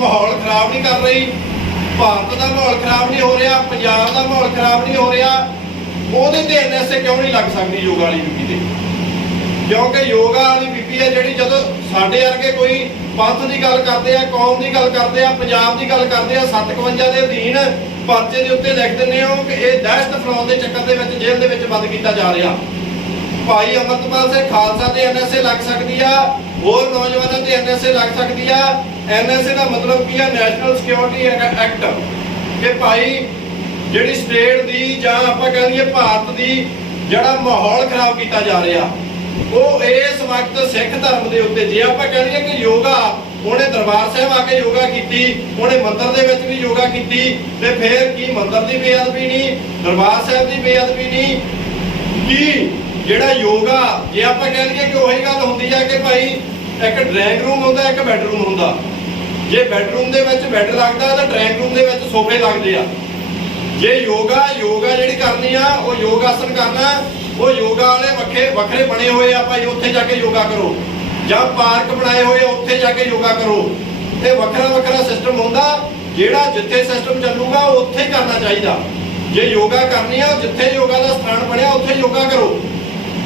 ਮਾਹੌਲ ਖਰਾਬ ਨਹੀਂ ਕਰ ਰਹੀ ਭਾਰਤ ਦਾ ਮਾਹੌਲ ਖਰਾਬ ਨਹੀਂ ਹੋ ਰਿਹਾ ਪੰਜਾਬ ਦਾ ਮਾਹੌਲ ਖਰਾਬ ਨਹੀਂ ਹੋ ਰਿਹਾ ਉਹਦੇ ਤੇ ਐਨਐਸਏ ਕਿਉਂ ਨਹੀਂ ਲੱਗ ਸਕਦੀ ਯੋਗਾ ਵਾਲੀ ਬੀਬੀ ਤੇ ਕਿਉਂਕਿ ਯੋਗਾ ਵਾਲੀ ਬੀਬੀ ਹੈ ਜਿਹੜੀ ਜਦੋਂ ਸਾਡੇ ਵਰਗੇ ਕੋਈ ਪੰਥ ਦੀ ਗੱਲ ਕਰਦੇ ਆ ਕੌਮ ਦੀ ਗੱਲ ਕਰਦੇ ਆ ਪੰਜਾਬ ਦੀ ਗੱਲ ਕਰਦੇ ਆ 751 ਦੇ ਅਧੀਨ ਪਰਚੇ ਦੇ ਉੱਤੇ ਲਿਖ ਦਿੰਦੇ ਹੋ ਕਿ ਇਹ ਦਹਿਸ਼ਤ ਫੈਲਾਉਣ ਦੇ ਚੱਕਰ ਦੇ ਵਿੱਚ ਜੇਲ੍ਹ ਦੇ ਵਿੱਚ ਬੰਦ ਕੀਤਾ ਜਾ ਰਿਹਾ ਭਾਈ ਅਮਰਤਪਾਲ ਸਿੰਘ ਖਾਲਸਾ ਦੇ ਐਨਐਸਏ ਲੱਗ ਸਕਦੀ ਆ ਹੋਰ ਨੌਜਵਾਨਾਂ ਦੇ ਐਨਐਸਏ ਲੱਗ ਸਕਦੀ ਆ ਐਨਐਸਏ ਦਾ ਮਤਲਬ ਕੀ ਹੈ ਨੈਸ਼ਨਲ ਸਿਕਿਉਰਿਟੀ ਐਕਟ ਕਿ ਭਾਈ ਜਿਹੜੀ ਸਟੇਟ ਦੀ ਜਾਂ ਆਪਾਂ ਕਹਿ ਲਈਏ ਭਾਰਤ ਦੀ ਜਿਹੜਾ ਮਾਹੌਲ ਖਰਾਬ ਕੀਤਾ ਜਾ ਰਿਹਾ ਉਹ ਇਸ ਵਕਤ ਸਿੱਖ ਧਰਮ ਦੇ ਉੱਤੇ ਜੇ ਆਪਾਂ ਕਹਿ ਲਈਏ ਕਿ ਯੋਗਾ ਉਹਨੇ ਦਰਬਾਰ ਸਾਹਿਬ ਆ ਕੇ ਯੋਗਾ ਕੀਤੀ ਉਹਨੇ ਮੰਦਰ ਦੇ ਵਿੱਚ ਵੀ ਯੋਗਾ ਕੀਤੀ ਤੇ ਫਿਰ ਕੀ ਮੰਦਰ ਦੀ ਬੇਅਦਬੀ ਨਹੀਂ ਦਰਬਾਰ ਸਾਹਿਬ ਦੀ ਬੇਅਦਬੀ ਨਹੀਂ ਕੀ ਜਿਹੜਾ ਯੋਗਾ ਜੇ ਆਪਾਂ ਕਹਿ ਲਈਏ ਕਿ ਉਹੀ ਗੱਲ ਹੁੰਦੀ ਹੈ ਕਿ ਭਾਈ ਇੱਕ ਡਰੈਗ ਰੂਮ ਹੁੰਦਾ ਇੱਕ ਬੈਡਰੂਮ ਹੁੰਦਾ ਜੇ ਬੈਡਰੂਮ ਦੇ ਵਿੱਚ ਬੈੱਡ ਲੱਗਦਾ ਤਾਂ ਡਰਾਇੰਗ ਰੂਮ ਦੇ ਵਿੱਚ ਸੋਫੇ ਲੱਗਦੇ ਆ ਜੇ ਯੋਗਾ ਯੋਗਾ ਜਿਹੜੀ ਕਰਨੀ ਆ ਉਹ ਯੋਗ ਆਸਨ ਕਰਨਾ ਉਹ ਯੋਗਾ ਵਾਲੇ ਵੱਖਰੇ ਵੱਖਰੇ ਬਣੇ ਹੋਏ ਆ ਭਾਈ ਉੱਥੇ ਜਾ ਕੇ ਯੋਗਾ ਕਰੋ ਜਾਂ ਪਾਰਕ ਬਣਾਏ ਹੋਏ ਉੱਥੇ ਜਾ ਕੇ ਯੋਗਾ ਕਰੋ ਇਹ ਵੱਖਰਾ ਵੱਖਰਾ ਸਿਸਟਮ ਹੁੰਦਾ ਜਿਹੜਾ ਜਿੱਥੇ ਸਿਸਟਮ ਚੱਲੂਗਾ ਉੱਥੇ ਕਰਨਾ ਚਾਹੀਦਾ ਜੇ ਯੋਗਾ ਕਰਨੀ ਆ ਜਿੱਥੇ ਯੋਗਾ ਦਾ ਸਥਾਨ ਬਣਿਆ ਉੱਥੇ ਯੋਗਾ ਕਰੋ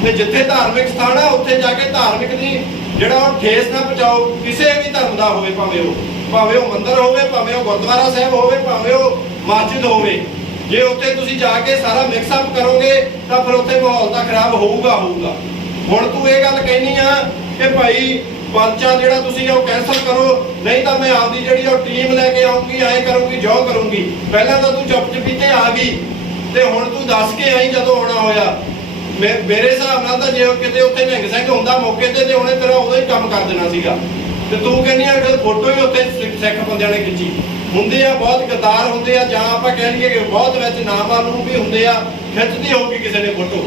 ਤੇ ਜਿੱਥੇ ਧਾਰਮਿਕ ਸਥਾਨ ਆ ਉੱਥੇ ਜਾ ਕੇ ਧਾਰਮਿਕ ਨਹੀਂ ਜਿਹੜਾ ਉਹ ਠੇਸ ਨਾ ਪਹੁੰਚਾਓ ਕਿਸੇ ਵੀ ਧਰਮ ਦਾ ਹੋਵੇ ਭਾਵੇਂ ਉਹ ਭਾਵੇਂ ਉਹ ਮੰਦਿਰ ਹੋਵੇ ਭਾਵੇਂ ਉਹ ਗੁਰਦੁਆਰਾ ਸਾਹਿਬ ਹੋਵੇ ਭਾਵੇਂ ਉਹ ਮਸਜਿਦ ਹੋਵੇ ਜੇ ਉੱਥੇ ਤੁਸੀਂ ਜਾ ਕੇ ਸਾਰਾ ਮਿਕਸ ਅਪ ਕਰੋਗੇ ਤਾਂ ਫਿਰ ਉੱਥੇ ਮਾਹੌਲ ਤਾਂ ਖਰਾਬ ਹੋਊਗਾ ਹੋਊਗਾ ਹੁਣ ਤੂੰ ਇਹ ਗੱਲ ਕਹਿਨੀ ਆ ਕਿ ਭਾਈ ਪਰਚਾ ਜਿਹੜਾ ਤੁਸੀਂ ਉਹ ਕੈਨਸਲ ਕਰੋ ਨਹੀਂ ਤਾਂ ਮੈਂ ਆਪਦੀ ਜਿਹੜੀ ਉਹ ਟੀਮ ਲੈ ਕੇ ਆਉਂਗੀ ਐ ਕਰੂੰਗੀ ਜੋ ਕਰੂੰਗੀ ਪਹਿਲਾਂ ਤਾਂ ਤੂੰ ਚੁੱਪ ਚਪੀਤੇ ਆ ਗਈ ਤੇ ਹੁਣ ਤੂੰ ਦੱਸ ਕੇ ਆਈ ਜਦੋਂ ਆਉਣਾ ਹੋਇਆ ਮੇਰੇ ਹਿਸਾਬ ਨਾਲ ਤਾਂ ਜੇ ਕਿਤੇ ਉੱਥੇ ਨਿੰਗ ਸਿੰਘ ਹੁੰਦਾ ਮੌਕੇ ਤੇ ਤੇ ਉਹਨੇ ਤੇਰਾ ਉਹਦਾ ਹੀ ਕੰਮ ਕਰ ਦੇਣਾ ਸੀਗਾ ਤੇ ਤੂੰ ਕਹਿੰਦੀ ਆ ਕਿ ਫੋਟੋ ਹੀ ਉੱਥੇ ਸਿੱਖ ਬੰਦਿਆਂ ਨੇ ਖਿੱਚੀ ਹੁੰਦੇ ਆ ਬਹੁਤ ਗਦਾਰ ਹੁੰਦੇ ਆ ਜਾਂ ਆਪਾਂ ਕਹਿ ਲਈਏ ਕਿ ਬਹੁਤ ਵਿੱਚ ਨਾਮਾਂ ਨੂੰ ਵੀ ਹੁੰਦੇ ਆ ਖਿੱਚਦੀ ਹੋਊਗੀ ਕਿਸੇ ਨੇ ਫੋਟੋ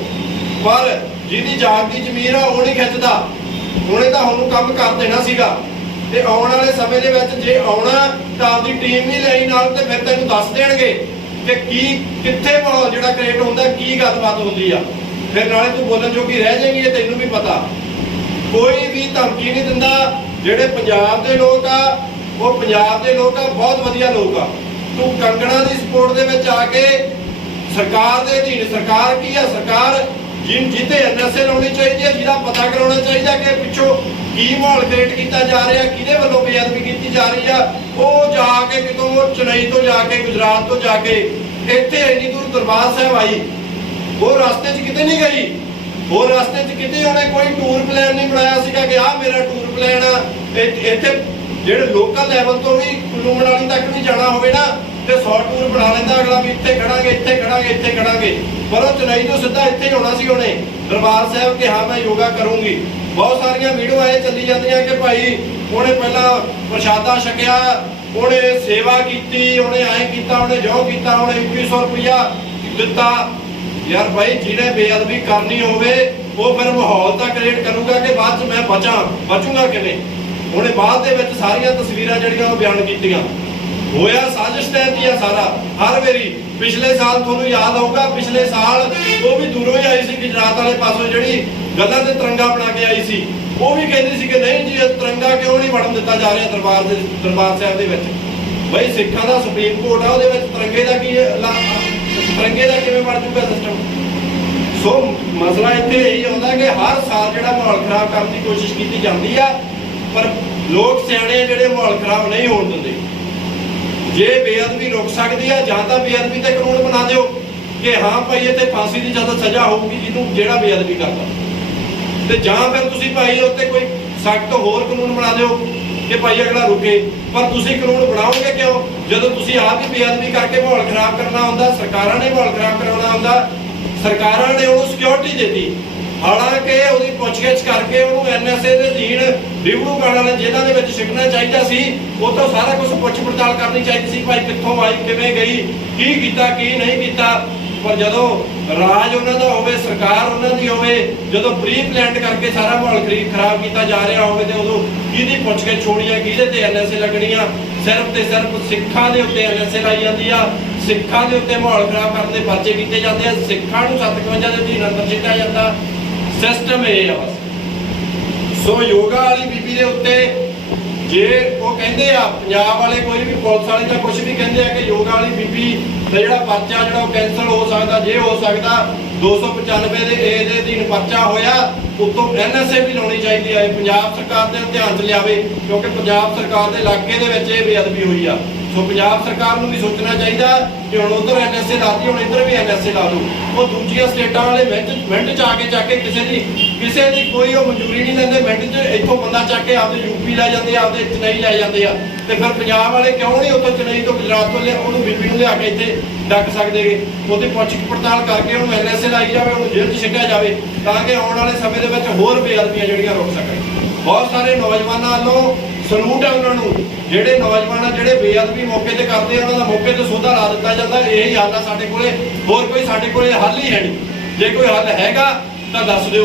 ਪਰ ਜਿਹਦੀ ਜਾਤ ਦੀ ਜ਼ਮੀਰ ਆ ਉਹ ਨਹੀਂ ਖਿੱਚਦਾ ਉਹਨੇ ਤਾਂ ਹੁਣ ਕੰਮ ਕਰ ਦੇਣਾ ਸੀਗਾ ਤੇ ਆਉਣ ਵਾਲੇ ਸਮੇਂ ਦੇ ਵਿੱਚ ਜੇ ਆਉਣਾ ਤਾਂ ਆਪਦੀ ਟੀਮ ਵੀ ਲਈ ਨਾਲ ਤੇ ਫਿਰ ਤੈਨੂੰ ਦੱਸ ਦੇਣਗੇ ਕਿ ਕੀ ਕਿੱਥੇ ਮਾਹੌਲ ਜਿਹੜਾ ਕ੍ਰੀਏਟ ਹੁੰਦਾ ਕੀ ਗੱਲਬਾਤ ਹੁੰਦੀ ਆ ਫਿਰ ਨਾਲੇ ਤੂੰ ਬੋਲਣ ਜੋਗੀ ਰਹਿ ਜਾਏਗੀ ਇਹ ਤੈਨੂੰ ਵੀ ਪਤਾ ਕੋਈ ਵੀ ਧਮਕੀ ਨਹੀਂ ਦਿੰਦਾ ਜਿਹੜੇ ਪੰਜਾਬ ਦੇ ਲੋਕ ਆ ਉਹ ਪੰਜਾਬ ਦੇ ਲੋਕ ਆ ਬਹੁਤ ਵਧੀਆ ਲੋਕ ਆ ਤੂੰ ਕੰਗਣਾ ਦੀ ਸਪੋਰਟ ਦੇ ਵਿੱਚ ਆ ਕੇ ਸਰਕਾਰ ਦੇ ਅਧੀਨ ਸਰਕਾਰ ਕੀ ਆ ਸਰਕਾਰ ਜਿੰਨ ਜਿੱਤੇ ਐਨਐਸਏ ਲਾਉਣੀ ਚਾਹੀਦੀ ਹੈ ਜਿਹਦਾ ਪਤਾ ਕਰਾਉਣਾ ਚਾਹੀਦਾ ਕਿ ਪਿੱਛੋਂ ਕੀ ਮਾਹੌਲ ਕ੍ਰੀਏਟ ਕੀਤਾ ਜਾ ਰਿਹਾ ਕਿਹਦੇ ਵੱਲੋਂ ਬੇਅਦਬੀ ਕੀਤੀ ਜਾ ਰਹੀ ਆ ਉਹ ਜਾ ਕੇ ਕਿਤੋਂ ਚੇਨਈ ਤੋਂ ਜਾ ਕੇ ਗੁਜਰਾਤ ਤੋਂ ਜਾ ਕੇ ਇੱਥੇ ਐਨੀ ਦੂਰ ਦਰਬਾਰ ਸਾਹਿਬ ਆਈ ਉਹ ਰਸਤੇ 'ਚ ਕਿਤੇ ਨਹੀਂ ਗਈ ਉਹ ਰਸਤੇ 'ਚ ਕਿਤੇ ਉਹਨੇ ਕੋਈ ਟੂਰ ਪਲਾਨ ਨਹੀਂ ਬਣਾਇਆ ਸੀਗਾ ਕਿ ਆਹ ਮੇਰਾ ਟੂਰ ਪਲਾਨ ਆ ਇੱਥੇ ਜਿਹੜੇ ਲੋਕਲ ਲੈਵਲ ਤੋਂ ਵੀ ਕੁੱਲੂ ਵਾਲੀ ਤੱਕ ਵੀ ਜਾਣਾ ਹੋਵੇ ਨਾ ਤੇ 100 ਟੂਰ ਬਣਾ ਲੈਂਦਾ ਅਗਲਾ ਵੀ ਇੱਥੇ ਖੜਾਂਗੇ ਇੱਥੇ ਖੜਾਂਗੇ ਇੱਥੇ ਖੜਾਂਗੇ ਪਰ ਉਹ ਚਨਾਈ ਤੋਂ ਸਿੱਧਾ ਇੱਥੇ ਆਉਣਾ ਸੀ ਉਹਨੇ ਦਰਬਾਰ ਸਾਹਿਬ ਕਿ ਹਾਂ ਮੈਂ ਯੋਗਾ ਕਰੂੰਗੀ ਬਹੁਤ ਸਾਰੀਆਂ ਵੀਡੀਓ ਆਏ ਚੱਲੀ ਜਾਂਦੀਆਂ ਕਿ ਭਾਈ ਉਹਨੇ ਪਹਿਲਾਂ ਪ੍ਰਸ਼ਾਦਾ ਛਕਿਆ ਉਹਨੇ ਸੇਵਾ ਕੀਤੀ ਉਹਨੇ ਐਂ ਕੀਤਾ ਉਹਨੇ ਜੋ ਕੀਤਾ ਉਹਨੇ 2100 ਰੁਪਇਆ ਦਿੱਤਾ ਯਾਰ ਭਾਈ ਜਿਹੜੇ ਬੇਅਦਬੀ ਕਰਨੀ ਹੋਵੇ ਉਹ ਫਿਰ ਮਾਹੌਲ ਤਾਂ ਕ੍ਰੀਏਟ ਕਰੂਗਾ ਕਿ ਬਾਅਦ 'ਚ ਮੈਂ ਬਚਾਂ ਬਚੂਗਾ ਕਿਵੇਂ ਉਹਨੇ ਬਾਅਦ ਦੇ ਵਿੱਚ ਸਾਰੀਆਂ ਤਸਵੀਰਾਂ ਜਿਹੜੀਆਂ ਉਹ ਬਿਆਨ ਕੀਤੀਆਂ ਹੋਇਆ ਸਾਜ਼ਿਸ਼ ਤਹਿਤ ਹੀ ਆ ਸਾਰਾ ਹਰ ਵੇਰੀ ਪਿਛਲੇ ਸਾਲ ਤੁਹਾਨੂੰ ਯਾਦ ਆਊਗਾ ਪਿਛਲੇ ਸਾਲ ਉਹ ਵੀ ਦੂਰੋਂ ਹੀ ਆਈ ਸੀ ਗੁਜਰਾਤ ਵਾਲੇ ਪਾਸੋਂ ਜਿਹੜੀ ਗੱਲਾਂ ਤੇ ਤਰੰਗਾ ਬਣਾ ਕੇ ਆਈ ਸੀ ਉਹ ਵੀ ਕਹਿੰਦੀ ਸੀ ਕਿ ਨਹੀਂ ਜੀ ਇਹ ਤਰੰਗਾ ਕਿਉਂ ਨਹੀਂ ਵੜਨ ਦਿੱਤਾ ਜਾ ਰਿਹਾ ਦਰਬਾਰ ਦੇ ਦਰਬਾਰ ਸਾਹਿਬ ਦੇ ਵਿੱਚ ਬਈ ਸਿੱਖਾਂ ਦਾ ਸੁਪਰੀਮ ਕੋਰਟ ਆ ਉਹਦੇ ਵਿੱਚ ਤਰੰਗੇ ਦਾ ਕੀ ਰੰਗੇ ਦਾ ਕਿਵੇਂ ਬਣ ਜੂਗਾ ਸਿਸਟਮ ਸੋ ਮਸਲਾ ਇੱਥੇ ਇਹ ਹੁੰਦਾ ਕਿ ਹਰ ਸਾਲ ਜਿਹੜਾ ਮਾਹੌਲ ਖਰਾਬ ਕਰਨ ਦੀ ਕੋਸ਼ਿਸ਼ ਕੀਤੀ ਜਾਂਦੀ ਆ ਪਰ ਲੋਕ ਸਿਆਣੇ ਜਿਹੜੇ ਮਾਹੌਲ ਖਰਾਬ ਨਹੀਂ ਹੋਣ ਦਿੰਦੇ ਜੇ ਬੇਅਦਬੀ ਰੁਕ ਸਕਦੀ ਆ ਜਾਂ ਤਾਂ ਬੇਅਦਬੀ ਤੇ ਕਾਨੂੰਨ ਬਣਾ ਦਿਓ ਕਿ ਹਾਂ ਭਾਈ ਇੱਥੇ ਫਾਂਸੀ ਦੀ ਜ਼ਿਆਦਾ ਸਜ਼ਾ ਹੋਊਗੀ ਜਿਹਨੂੰ ਜਿਹੜਾ ਬੇਅਦਬੀ ਕਰਦਾ ਤੇ ਜਾਂ ਫਿਰ ਤੁਸੀਂ ਭਾਈ ਉੱਤੇ ਕੋਈ ਸਖਤ ਹੋਰ ਕਾਨੂੰਨ ਬਣਾ ਦਿਓ ਕਿ ਭਾਈ ਅਗਲਾ ਰੁਕੇ ਪਰ ਤੁਸੀਂ ਕਾਨੂੰਨ ਬਣਾਓਗੇ ਕਿਉਂ ਜਦੋਂ ਤੁਸੀਂ ਆਪ ਹੀ ਬੇਅਦਬੀ ਕਰਕੇ ਮਾਹੌਲ ਖਰਾਬ ਕਰਨਾ ਹੁੰਦਾ ਸਰਕਾਰਾਂ ਨੇ ਮਾਹੌਲ ਖਰਾਬ ਕਰਾਉਣਾ ਹੁੰਦਾ ਸਰਕਾਰਾਂ ਨੇ ਉਹਨੂੰ ਸਿਕਿਉਰਿਟੀ ਦਿੱਤੀ ਹਾਲਾਂਕਿ ਉਹਦੀ ਪੁੱਛਗਿੱਛ ਕਰਕੇ ਉਹਨੂੰ ਐਨਐਸਏ ਦੇ ਅਧੀਨ ਰਿਵਿਊ ਕਰਨ ਨੇ ਜਿਹਨਾਂ ਦੇ ਵਿੱਚ ਸਿੱਖਣਾ ਚਾਹੀਦਾ ਸੀ ਉਹ ਤੋਂ ਸਾਰਾ ਕੁਝ ਪੁੱਛ ਪੜਤਾਲ ਕਰਨੀ ਚਾਹੀਦੀ ਸੀ ਭਾਈ ਕਿੱਥੋਂ ਆਈ ਕਿਵੇਂ ਗਈ ਕੀ ਕੀਤਾ ਕੀ ਨਹੀਂ ਕੀਤਾ ਪਰ ਜਦੋਂ ਰਾਜ ਉਹਨਾਂ ਦਾ ਹੋਵੇ ਸਰਕਾਰ ਉਹਨਾਂ ਦੀ ਹੋਵੇ ਜਦੋਂ ਪ੍ਰੀ ਪਲਾਨਡ ਕਰਕੇ ਸਾਰਾ ਮਾਹੌਲ ਖਰਾਬ ਕੀਤਾ ਜਾ ਰਿਹਾ ਹੋਵੇ ਤੇ ਉਦੋਂ ਕਿਹਦੀ ਪੁੱਛ ਕੇ ਛੋੜੀਆਂ ਕਿਹਦੇ ਤੇ ਐਨਐਸਏ ਲੱਗਣੀਆਂ ਸਿਰਫ ਤੇ ਸਿਰਫ ਸਿੱਖਾਂ ਦੇ ਉੱਤੇ ਐਨਐਸਏ ਲਾਈ ਜਾਂਦੀ ਆ ਸਿੱਖਾਂ ਦੇ ਉੱਤੇ ਮਾਹੌਲ ਖਰਾਬ ਕਰਨ ਦੇ ਪਰਚੇ ਕੀਤੇ ਜਾਂਦੇ ਆ ਸਿੱਖਾਂ ਨੂੰ 57 ਦੇ ਅਧੀਨ ਅੰਦਰ ਜਿੱਤਿਆ ਜਾਂਦਾ ਸਿਸਟਮ ਇਹ ਆ ਬਸ ਸੋ ਯੋਗਾ ਵਾਲੀ ਬੀਬੀ ਦੇ ਉੱਤੇ ਜੇ ਉਹ ਕਹਿੰਦੇ ਆ ਪੰਜਾਬ ਵਾਲੇ ਕੋਈ ਵੀ ਪੁਲਿਸ ਵਾਲੇ ਤਾਂ ਕੁਝ ਵੀ ਕਹਿੰਦੇ ਆ ਕਿ ਯੋਗਾ ਵਾਲੀ ਬੀਬੀ ਦਾ ਜਿਹੜਾ ਪਰਚਾ ਜਿਹੜਾ ਉਹ ਕੈਨਸਲ ਹੋ ਸਕਦਾ ਜੇ ਹੋ ਸਕਦਾ 295 ਦੇ ਏ ਦੇ ਅਧੀਨ ਪਰਚਾ ਹੋਇਆ ਉਤੋਂ ਐਨਐਸਏ ਵੀ ਲਾਉਣੀ ਚਾਹੀਦੀ ਹੈ ਪੰਜਾਬ ਸਰਕਾਰ ਦੇ ਧਿਆਨ ਚ ਲਿਆਵੇ ਕਿਉਂਕਿ ਪੰਜਾਬ ਸਰਕਾਰ ਦੇ ਇਲਾਕੇ ਦੇ ਵਿੱਚ ਇਹ ਬੇਅਦਬੀ ਹੋਈ ਆ ਸੋ ਪੰਜਾਬ ਸਰਕਾਰ ਨੂੰ ਵੀ ਸੋਚਣਾ ਚਾਹੀਦਾ ਕਿ ਹੁਣ ਉਧਰ ਐਨਐਸਏ ਲਾਤੀ ਹੁਣ ਇੱਧਰ ਵੀ ਐਨਐਸਏ ਲਾ ਲਓ ਉਹ ਦੂਜੀਆਂ ਸਟੇਟਾਂ ਵਾਲੇ ਵਿੱਚ ਮਿੰਟ ਚ ਆ ਕੇ ਚੱਕ ਕੇ ਕਿਸੇ ਦੀ ਕਿਸੇ ਦੀ ਕੋਈ ਉਹ ਮਨਜ਼ੂਰੀ ਨਹੀਂ ਲੈਂਦੇ ਮਿੰਟ ਚ ਇੱਥੋਂ ਬੰਦਾ ਚੱਕ ਕੇ ਆਪਦੇ ਯੂਪੀ ਲੈ ਜਾਂਦੇ ਆਪਦੇ ਚੇਨਈ ਲੈ ਜਾਂਦੇ ਆ ਤੇ ਫਿਰ ਪੰਜਾਬ ਵਾਲੇ ਕਿਉਂ ਨਹੀਂ ਉੱਥੋਂ ਚੇਨਈ ਤੋਂ ਗੁਜਰਾਤ ਤੋਂ ਲਿਆ ਉਹਨੂੰ ਬੀਬੀ ਨੂੰ ਲਿਆ ਕੇ ਇੱਥੇ ਡੱਕ ਸਕਦੇਗੇ ਉਹਦੀ ਪੁੱਛ ਪੜਤਾਲ ਕਰਕੇ ਉਹਨੂੰ ਐਨਐਸਏ ਲਾਈ ਜਾਵੇ ਉਹਨੂੰ ਜੇਲ੍ਹ 'ਚ ਛੱਡਿਆ ਜਾਵੇ ਤਾਂ ਕਿ ਆਉਣ ਵਾਲੇ ਸਮੇਂ ਦੇ ਵਿੱਚ ਹੋਰ ਬੇਅਦਬੀਆਂ ਜਿਹੜੀਆਂ ਰੋਕ ਸਕਣ ਬਹੁਤ ਸਾਰੇ ਨੌਜਵਾਨਾਂ ਵੱਲੋਂ ਸਲੂਟ ਹੈ ਉਹਨਾਂ ਨੂੰ ਜਿਹੜੇ ਨੌਜਵਾਨਾਂ ਜਿਹੜੇ ਬੇਅਦਬੀ ਮੌਕੇ ਤੇ ਕਰਦੇ ਆ ਉਹਨਾਂ ਦਾ ਮੌਕੇ ਤੇ ਸੋਧਾ ਲਾ ਦਿੱਤਾ ਜਾਂਦਾ ਇਹ ਹੀ ਹੱਲ ਆ ਸਾਡੇ ਕੋਲੇ ਹੋਰ ਕੋਈ ਸਾਡੇ ਕੋਲੇ ਹੱਲ ਹੀ ਹੈ ਨਹੀਂ ਜੇ ਕੋਈ ਹੱਲ ਹੈਗਾ ਤਾਂ ਦੱਸ ਦਿਓ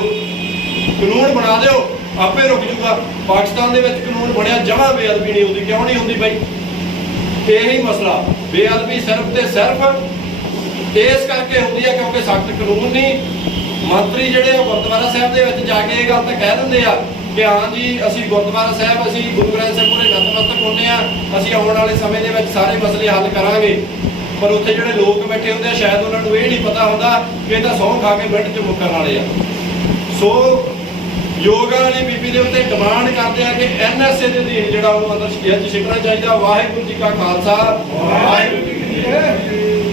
ਕਾਨੂੰਨ ਬਣਾ ਦਿਓ ਆਪੇ ਰੁਕ ਜੂਗਾ ਪਾਕਿਸਤਾਨ ਦੇ ਵਿੱਚ ਕਾਨੂੰਨ ਬਣਿਆ ਜਮਾ ਬੇਅਦਬੀ ਨਹੀਂ ਹੁੰਦੀ ਕਿਉਂ ਨਹੀਂ ਹੁੰਦੀ ਬਾਈ ਇਹ ਹੀ ਮਸਲਾ ਬੇਅਦਬੀ ਸਿਰਫ ਤੇ ਸਿਰਫ ਇਸ ਕਰਕੇ ਹੁੰਦੀ ਹੈ ਕਿਉਂਕਿ ਸਖਤ ਕਾਨੂੰਨ ਨਹੀਂ ਮੰਤਰੀ ਜਿਹੜੇ ਉਹ ਗੁਰਦੁਆਰਾ ਸਾਹਿਬ ਦੇ ਵਿੱਚ ਜਾ ਕੇ ਇਹ ਗੱਲ ਤਾਂ ਕਹਿ ਦਿੰਦੇ ਆ ਕਿ ਹਾਂ ਜੀ ਅਸੀਂ ਗੁਰਦੁਆਰਾ ਸਾਹਿਬ ਅਸੀਂ ਗੁਰੂ ਗ੍ਰੰਥ ਸਾਹਿਬ ਕੋਲੇ ਨਤਮਸਤਕ ਹੁੰਦੇ ਆ ਅਸੀਂ ਆਉਣ ਵਾਲੇ ਸਮੇਂ ਦੇ ਵਿੱਚ ਸਾਰੇ ਮਸਲੇ ਹੱਲ ਕਰਾਂਗੇ ਪਰ ਉੱਥੇ ਜਿਹੜੇ ਲੋਕ ਬੈਠੇ ਹੁੰਦੇ ਆ ਸ਼ਾਇਦ ਉਹਨਾਂ ਨੂੰ ਇਹ ਨਹੀਂ ਪਤਾ ਹੁੰਦਾ ਕਿ ਇਹ ਤਾਂ ਸੌਂ ਖਾ ਕੇ ਮਿੰਟ 'ਚ ਮੁੱਕਣ ਵਾਲੇ ਆ ਸੋ ਯੋਗਾ ਵਾਲੀ ਬੀਬੀ ਦੇ ਉੱਤੇ ਡਿਮਾਂਡ ਕਰਦੇ ਆ ਕਿ ਐਨਐਸਏ ਦੇ ਦੀ ਜਿਹੜਾ ਉਹ ਅੰਦਰ ਸ਼ਹਿਰ 'ਚ ਛਕਣਾ ਚਾਹੀਦਾ ਵਾਹਿਗੁਰੂ ਜੀ ਕਾ ਖਾਲਸਾ ਵਾਹਿਗੁਰੂ ਜੀ ਕੀ ਫਤਿਹ